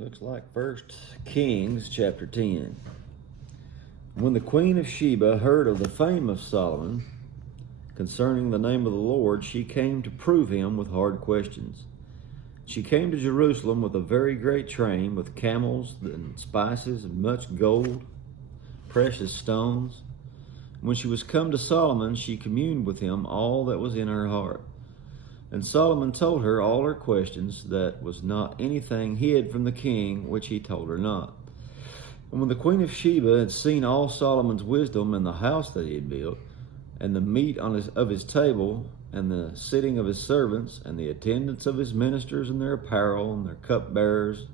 Looks like First Kings chapter 10. When the queen of Sheba heard of the fame of Solomon concerning the name of the Lord, she came to prove him with hard questions. She came to Jerusalem with a very great train, with camels and spices and much gold, precious stones. When she was come to Solomon, she communed with him all that was in her heart. And Solomon told her all her questions, that was not anything hid from the king which he told her not. And when the queen of Sheba had seen all Solomon's wisdom and the house that he had built, and the meat of his table, and the sitting of his servants, and the attendance of his ministers, and their apparel, and their cupbearers,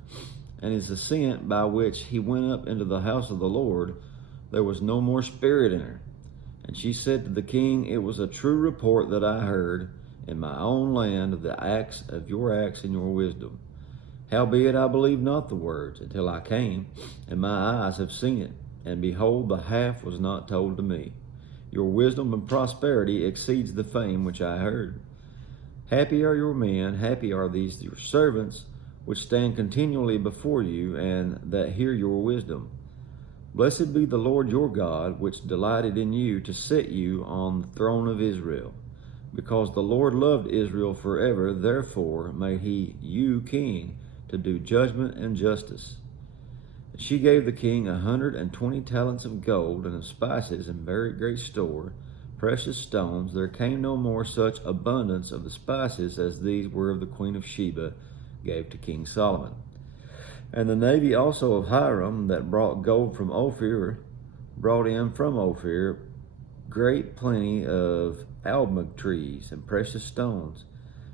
and his ascent by which he went up into the house of the Lord, there was no more spirit in her. And she said to the king, It was a true report that I heard in my own land of the acts of your wisdom. Howbeit I believed not the words until I came, and my eyes have seen it. And behold, the half was not told to me. Your wisdom and prosperity exceeds the fame which I heard. Happy are your men, happy are these your servants, which stand continually before you, and that hear your wisdom. Blessed be the Lord your God, which delighted in you to set you on the throne of Israel. Because the Lord loved Israel forever, therefore made he you king to do judgment and justice. And she gave the king 120 talents of gold, and of spices, and very great store, precious stones. There came no more such abundance of the spices as these were of the queen of Sheba gave to King Solomon. And the navy also of Hiram, that brought gold from Ophir, brought in from Ophir great plenty of almug trees and precious stones.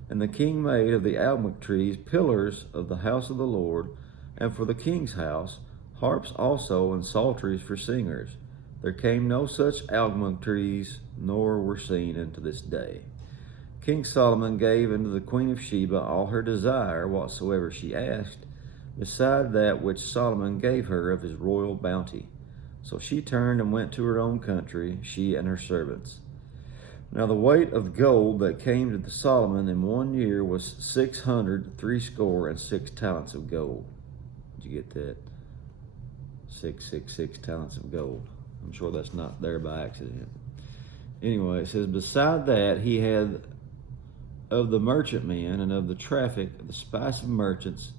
And the king made of the almug trees pillars of the house of the Lord, and for the king's house harps also and psalteries for singers. There came no such almug trees, nor were seen unto this day. King Solomon gave unto the queen of Sheba all her desire, whatsoever she asked, beside that which Solomon gave her of his royal bounty. So she turned and went to her own country, she and her servants. Now the weight of gold that came to the Solomon in 1 year was 666 talents of gold. Did you get that? 666 talents of gold. I'm sure that's not there by accident. Anyway, it says, beside that he had of the merchantmen, and of the traffic, of the spice of merchants,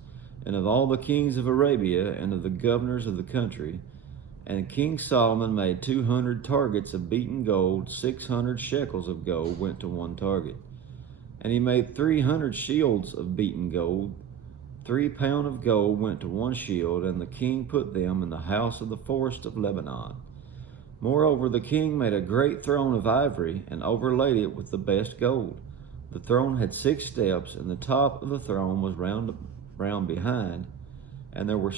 and of all the kings of Arabia, and of the governors of the country. And King Solomon made 200 targets of beaten gold, 600 shekels of gold went to one target. And he made 300 shields of beaten gold, 3 pounds of gold went to one shield, and the king put them in the house of the forest of Lebanon. Moreover, the king made a great throne of ivory, and overlaid it with the best gold. The throne had 6 steps, and the top of the throne was round behind, and there were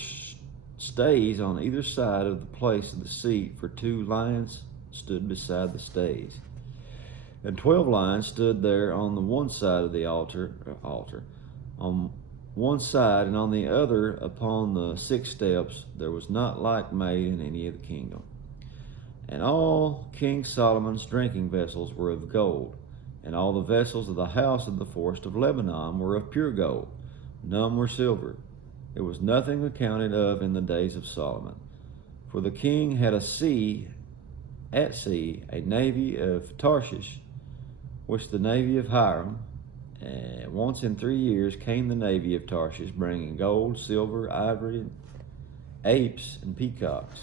stays on either side of the place of the seat, for 2 lions stood beside the stays. And 12 lions stood there on the one side of the altar, on one side, and on the other upon the 6 steps. There was not like made in any of the kingdom. And all King Solomon's drinking vessels were of gold, and all the vessels of the house of the forest of Lebanon were of pure gold. None were silver. There was nothing accounted of in the days of Solomon. For the king had at sea, a navy of Tarshish, which the navy of Hiram. And once in 3 years came the navy of Tarshish, bringing gold, silver, ivory, apes, and peacocks.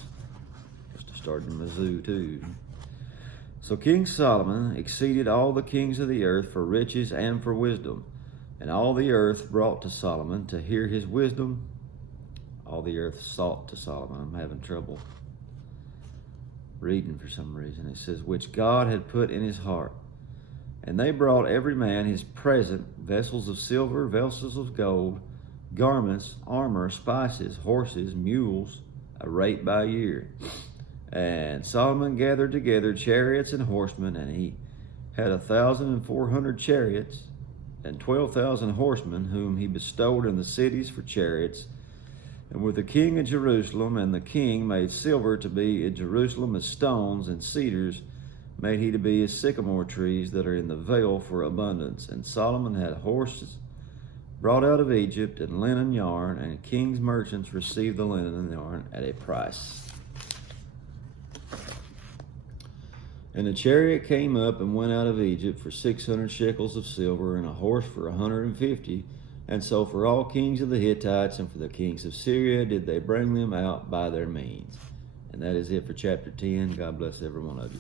Must have started in Mizzou too. So King Solomon exceeded all the kings of the earth for riches and for wisdom. And all the earth brought to Solomon to hear his wisdom. All the earth sought to Solomon. I'm having trouble reading for some reason. It says, which God had put in his heart. And they brought every man his present, vessels of silver, vessels of gold, garments, armor, spices, horses, mules, a rate by year. And Solomon gathered together chariots and horsemen, and he had 1,400 chariots, and 12,000 horsemen, whom he bestowed in the cities for chariots. And with the king of Jerusalem, and the king made silver to be in Jerusalem as stones, and cedars made he to be as sycamore trees that are in the vale for abundance. And Solomon had horses brought out of Egypt, and linen yarn, and king's merchants received the linen and yarn at a price. And the chariot came up and went out of Egypt for 600 shekels of silver, and a horse for 150. And so for all kings of the Hittites and for the kings of Syria did they bring them out by their means. And that is it for chapter 10. God bless every one of you.